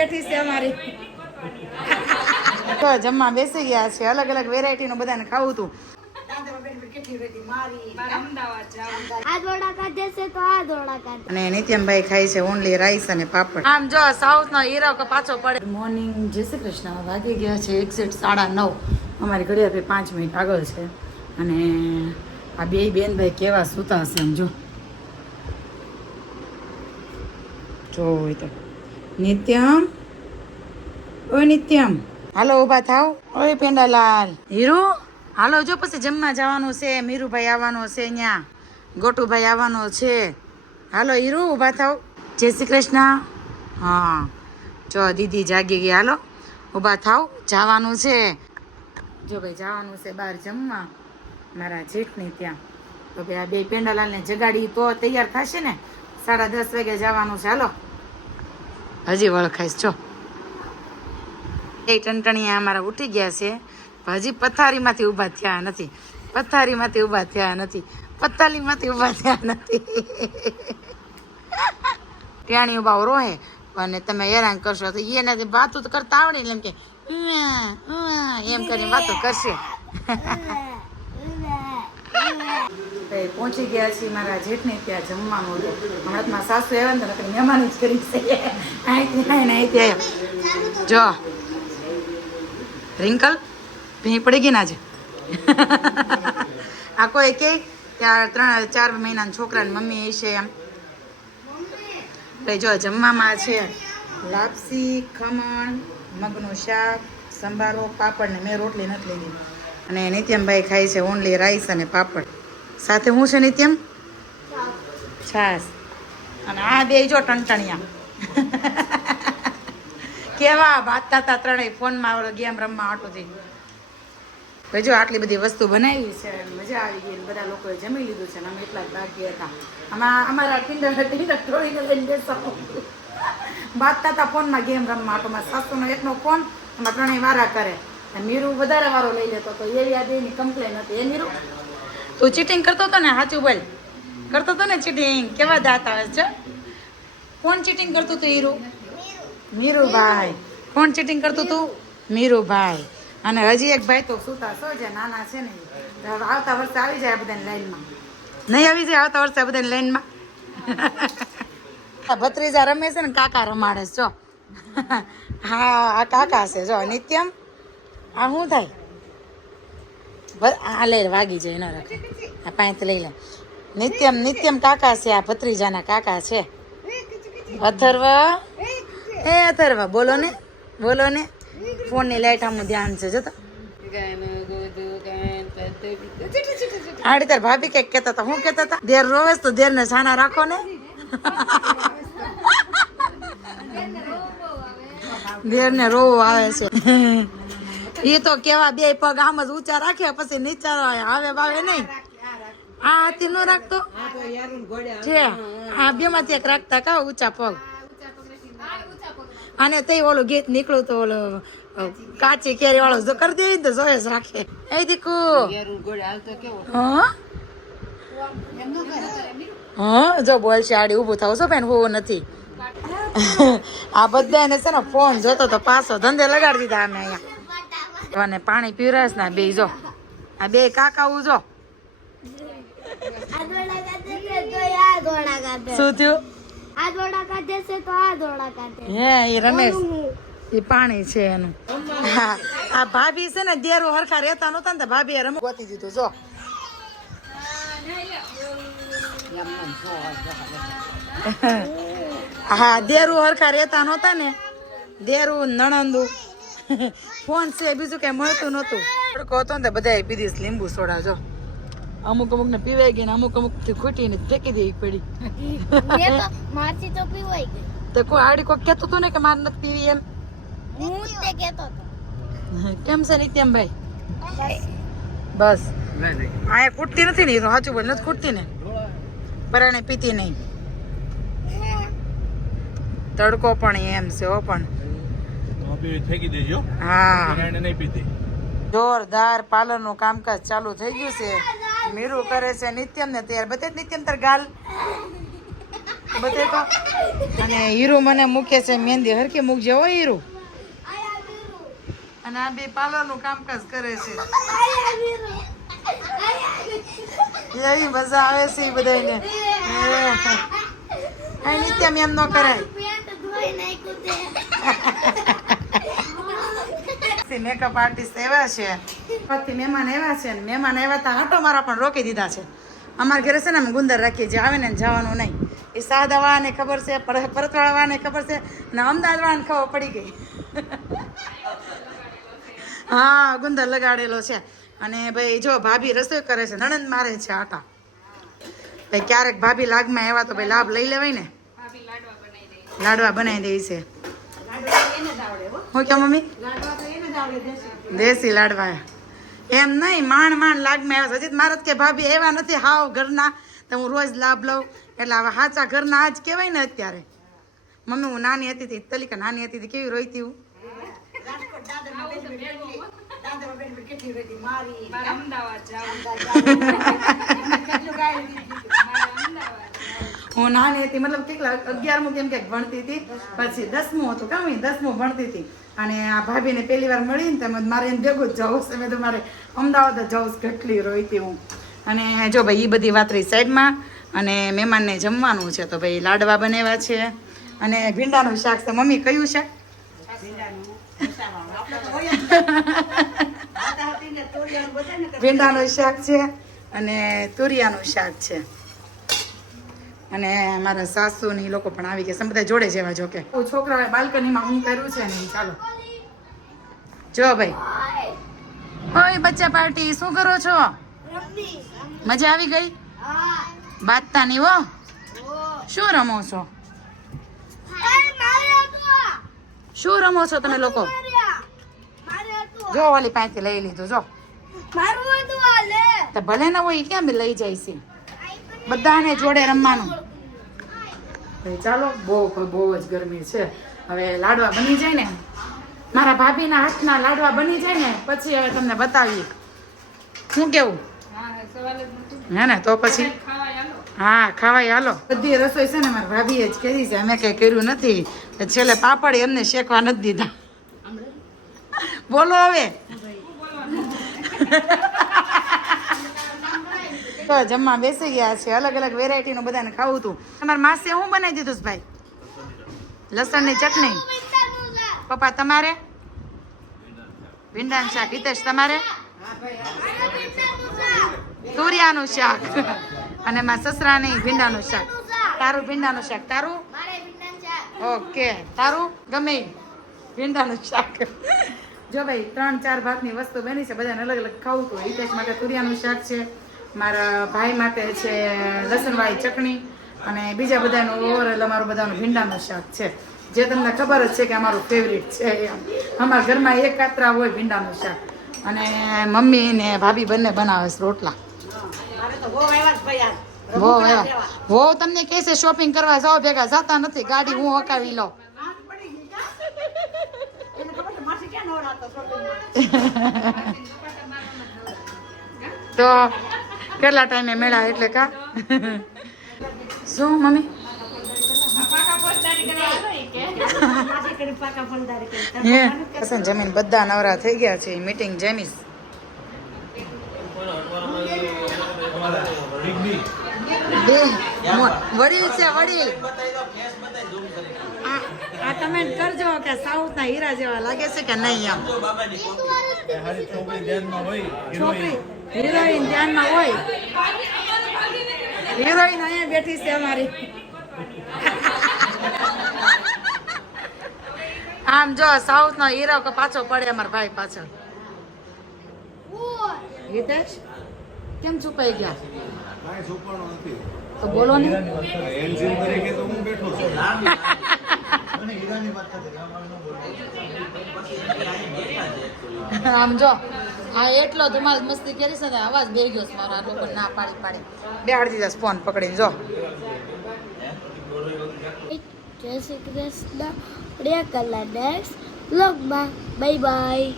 બેઠી છે અમારી. જમવા બેસી ગયા છે. અલગ અલગ વેરાયટી નું બધાને ખાવું હતું. અને નિત્યમભાઈ ખાય છે ઓનલી રાઈસ અને પાપડ. આમ જો સાઉથ નો હીરો પાછો પડે. મોર્નિંગ, જય શ્રી કૃષ્ણ. વાગી ગયા છે એક્ઝેક્ટ 9:30. અમારી ઘડિયાળ 5 મિનિટ આગળ છે. અને આ બે બેનભાઈ કેવા સૂતા હશે એમ જો હોય તો. નિત્યમ, ઓય નિત્યમ, હાલો ઊભા થાવ. ઓય પેંડાલાલ, હીરો હાલો. જો પછી જમવા જવાનું છે. મીરુભાઈ આવવાનો છે, અહીંયા ગોટુભાઈ આવવાનો છે. હાલો હીરો ઊભા થાવ. જય શ્રી કૃષ્ણ. હા જો દીદી જાગી ગઈ. હાલો ઊભા થાવ, જવાનું છે. જો ભાઈ જવાનું છે બહાર જમવા મારા જેઠની ત્યાં. તો ભાઈ આ બે પેંડાલાલને જગાડી તો તૈયાર થશે ને. 10:30 વાગે જવાનું છે. હાલો હજી વળખાઈશ જો. એ ટંટણીયા અમારા ઉઠી ગયા છે. હજી પથારીમાંથી ઊભા થયા નથી. પથારીમાંથી ઊભા થયા નથી. પથારીમાંથી ઊભા થયા નથી. ટેણી ઉભા રોહે અને તમે હેરાન કરશો તો એને વાતો તો કરતા આવડે ને. એમ કે એમ કરીને વાતો કરશે. પહોંચી ગયા છીએ મારા જેઠને ત્યાં જમવાનું હતું. હમણાં મારા સાસુ આવ્યા ને તો મહેમાન જ કરી છે. અહીંથી જો રિંકલ ભી પડી ગઈ ને આજે. આ કોઈ કે ત્યાં 3-4 મહિનાના છોકરાની મમ્મી છે એમ. જો જમવામાં છે લાપસી, ખમણ, મગનું શાક, સંભારો, પાપડ ને મેં રોટલી નથી લીધી. અને નિત્યમભાઈ ખાય છે ઓનલી રાઈસ અને પાપડ. સાથે હું છે નિત્યમ? છાસ. અને આ બે જો ટંટણિયા કેવા બાતતા હતા ત્રણેય ફોનમાં ગેમ રમવા આટુથી. જો આટલી બધી વસ્તુ બનાવી છે, મજા આવી ગઈ. બધા લોકોએ જમી લીધું છે ને અમે એટલા જ બાકી હતા. અમારા ટિન્ડર ટ્રોળીને લઈને બેસવાનું બાતતા હતા ફોનમાં ગેમ રમવા આટો. સાસુનો એકનો ફોન એમાં ત્રણેય વારા કરે. મીરુ વધારે વારો લઈ લેતો તો એવી આ બેની કમ્પ્લેન હતી. એ મીરુ તું ચીટિંગ કરતો હતો ને? સાચું બોલ. કરતો હતો ને ચીટિંગ? કેવા દાંત આવે છે. કોણ ચીટિંગ કરતું હતું? હીરો મીરુભાઈ. કોણ ચીટિંગ કરતું હતું? મીરુભાઈ. અને હજી એક ભાઈ તો સુતા છો જે નાના છે ને. આવતા વર્ષે આવી જાય બધાની લાઈનમાં. નહીં આવી જાય આવતા વર્ષે બધાની લાઈનમાં. ભત્રીજા રમે છે ને કાકા રમાડે છે જો. હા આ કાકા છે જો. નિત્યમ આ શું થાય? આ લે વાગી જાય ન રાખે. આ પાંચ લઈ લે. નિત્યમ કાકા છે. આ ભત્રીજાના કાકા છે. અથર્વ, એ અથર્વ બોલો ને, બોલો ને. ફોનની લાઈટ આમ ધ્યાન છે જતો. આડી તાર ભાભી કઈક કેતા હતા. હું કેતા હતા? દેર રોવે તો દેર ને સાના રાખો ને. દેર ને રોવો આવે છે. એ તો કેવા બે પગ આમ જ ઊંચા રાખે પછી નીચા આવે બાવે નહીં. આ હાથી નો રાખતો છે. આ બે માંથી એક રાખતા કા ઊંચા પગ. અને તે ઓલું ગીત નીકળ્યું તો ઓલું કાચી કેરી વાળો જો કરી દેવી તો જોયે જ રાખે. એ દીકુ હા જો બોલ છે આડી ઊભું થાવ છો બેન. હું નથી. આ બધાને છે ને ફોન જોતો તો પાછો ધંધે લગાડી દીધા અમે અહીંયા. અને પાણી પીવરાશ ના બે જો. આ બે કાકાઓ જો. શું થયું? હે એ રમેશ એ પાણી છે એનું. હા આ ભાભી છે ને દેરો હરખા રહેતા નતા ને ભાભી એ રમ ગોતી દીધું જો. હા દેરું હરખા રહેતા નતા ને. દેરું નણંદુ ફોન છે બીજું કઈ મળતું નતું. તડકો હતો ને બધા પીધીશ લીંબુ સોડા જો. અમુક ને પીવાઈ ગઈ ને અમુક થી ખૂટીને ફેંકી દેવી પડી. તો કોઈ આડી કોઈ કેતું હતું ને કે મારે નથી પીવી એમ. કેમ છે નિત્યમભાઈ? બસ આ ખૂટતી નથી ને. સાચું બોલ નથી ખૂટતી ને. પરાણે પીતી નહીં. તડકો પણ એમ છે હો. પણ હા જોરદાર પાર્લર નું કામકાજ ચાલુ થઈ ગયું છે. મીરુ કરે છે નિત્યમ ને તૈયાર. બધે નિત્યમ તાર ગાલ બટેકા અને હીરો મને મૂકે છે મહેંદી હરખી મૂકજે હો હીરો. અને આ બે પાર્લરનું કામકાજ કરે છે. એવી મજા આવે છે એ બધાને. આ નિત્યમ એમ ન કરાય. મેકઅપ આર્ટિસ્ટ એવા છે પછી મહેમાન એવા છે ને મહેમાન આવ્યા તા આટો મારા પણ રોકી દીધા છે. અમારા ઘરે છે ને અમે ગુંદર રાખીએ જે આવે ને જવાનું નહીં. એ સાદાવાળાને ખબર છે, પરતવાળાને ખબર છે ને અમદાવાદવાળાને ખબર પડી ગઈ. હા ગુંદર લગાડેલો છે. અને ભાઈ જો ભાભી રસોઈ કરે છે, નણંદ મારે છે આટા. ભાઈ ક્યારેક ભાભી લાગમાં આવ્યા તો ભાઈ લાભ લઈ લેવાય ને. લાડવા બનાવી દે છે. હું ક્યાં મમ્મી દેશી લાડવા એમ નહીં માંડ લાગમાં આવ્યા. હજી મારે કે ભાભી એવા નથી હાવ ઘરના તો હું રોજ લાભ લઉં એટલે હવે સાચા ઘરના આજ કહેવાય ને અત્યારે. મમ્મી હું નાની હતી તી તલિકા નાની હતી તી કેવી રોઈતી હું. હું નાની હતી મતલબ કેટલા 11મું કેમ ક્યાંક ભણતી હતી પછી 10મું હતું કામ 10મું ભણતી હતી. અને આ ભાભીને પહેલી વાર મળી ને તેમ મારે એને ભેગું જ જવું છે. મેં તો મારે અમદાવાદ જ જવું કેટલી રોઈતી હું. અને જો ભાઈ એ બધી વાત રહી સાઈડમાં. અને મહેમાનને જમવાનું છે તો ભાઈ લાડવા બનાવ્યા છે અને ભીંડાનું શાક છે. મમ્મી કયું શાક? ભીંડાનું શાક છે અને તુરિયાનું શાક છે. અને મારા સાસુ ને એ લોકો પણ આવી ગયા બધા જોડે જેવા જો કે છોકરા બાલ્કનીમાં હું કર્યું છે ને. ચાલો જો ભાઈ ઓય બચ્ચા પાર્ટી શું કરો છો? મજા આવી ગઈ? બાતતા નહીં હો. શું રમો છો? શું રમો છો તમે લોકો? જો ઓલી પાસેથી લઈ લીધું જો. તો ભલે ના હોય કેમ લઈ જાય છે બધાને જોડે રમવાનું. ચાલો બહુ જ ગરમી છે. હવે લાડવા બની જાય ને મારા ભાભીના હાથના લાડવા બની જાય ને પછી હવે તમને બતાવીએ શું કેવું હે ને. તો પછી હા ખાવાય હાલો. બધી રસોઈ છે ને મારા ભાભીએ જ કરી છે અમે કઈ કર્યું નથી. છેલ્લે પાપડ એમને શેકવા નથી દીધા. બોલો હવે તો જમવા બેસી ગયા છે. અલગ અલગ વેરાયટીનું બધાને ખાવું હતું. તમારા માસે હું બનાવી દીધું છે ભાઈ? લસણની ચટણી. પપ્પા તમારે? ભીંડાનું શાક. હિતેશ તમારે? તુરિયાનું શાક. અને મારા સસરાની ભીંડાનું શાક. તારું ભીંડાનું શાક. તારું? ઓકે તારું ગમે ભીંડાનું શાક. જો ભાઈ 3-4 ભાગની વસ્તુ બની છે બધાને અલગ અલગ ખાવું હતું. હિતેશ માટે તુરિયાનું શાક છે, મારા ભાઈ માટે છે લસણવાળી ચટણી અને બીજા બધાનું ઓવરઓલ અમારું બધાનું ભીંડાનું શાક છે જે તમને ખબર જ છે કે અમારું ફેવરિટ છે. અમારા ઘરમાં એક કાતરા હોય ભીંડાનું શાક. અને મમ્મી ને ભાભી બંને બનાવે છે રોટલા. વો તમને કહે છે શોપિંગ કરવા જાઓ ભેગા જતા નથી. ગાડી હું હકાવી લઉં. તો કેટલા ટાઈમે મેળા એટલે કા શું મમ્મી જમીન બધા નવરા થઈ ગયા છે. મીટિંગ જમીશ વડીલ છે વડીલ. આ કમેન્ટ કરજો કે સાઉથ ના હીરા જેવા લાગે છે કે નહીં. આમ છોકરી હિરોઈન ધ્યાનમાં હોય. હિરોઈન અહીંયા બેઠી છે અમારી. આમ જો સાઉથ નો હીરો કે પાછો પડે અમારા ભાઈ પાછળ. હિતેશ કેમ છુપાઈ ગયા? તો બોલો ને. આમ જો આ એટલો ધમાલ મસ્તી કરી છે ને અવાજ બેહી ગયો છે મારો. આ લોકો ના પાડી બેહાડી દીધા ફોન પકડીને. જો જય શ્રી કૃષ્ણ. પ્રિય કલા નેક્સ્ટ વ્લોગમાં બાય બાય.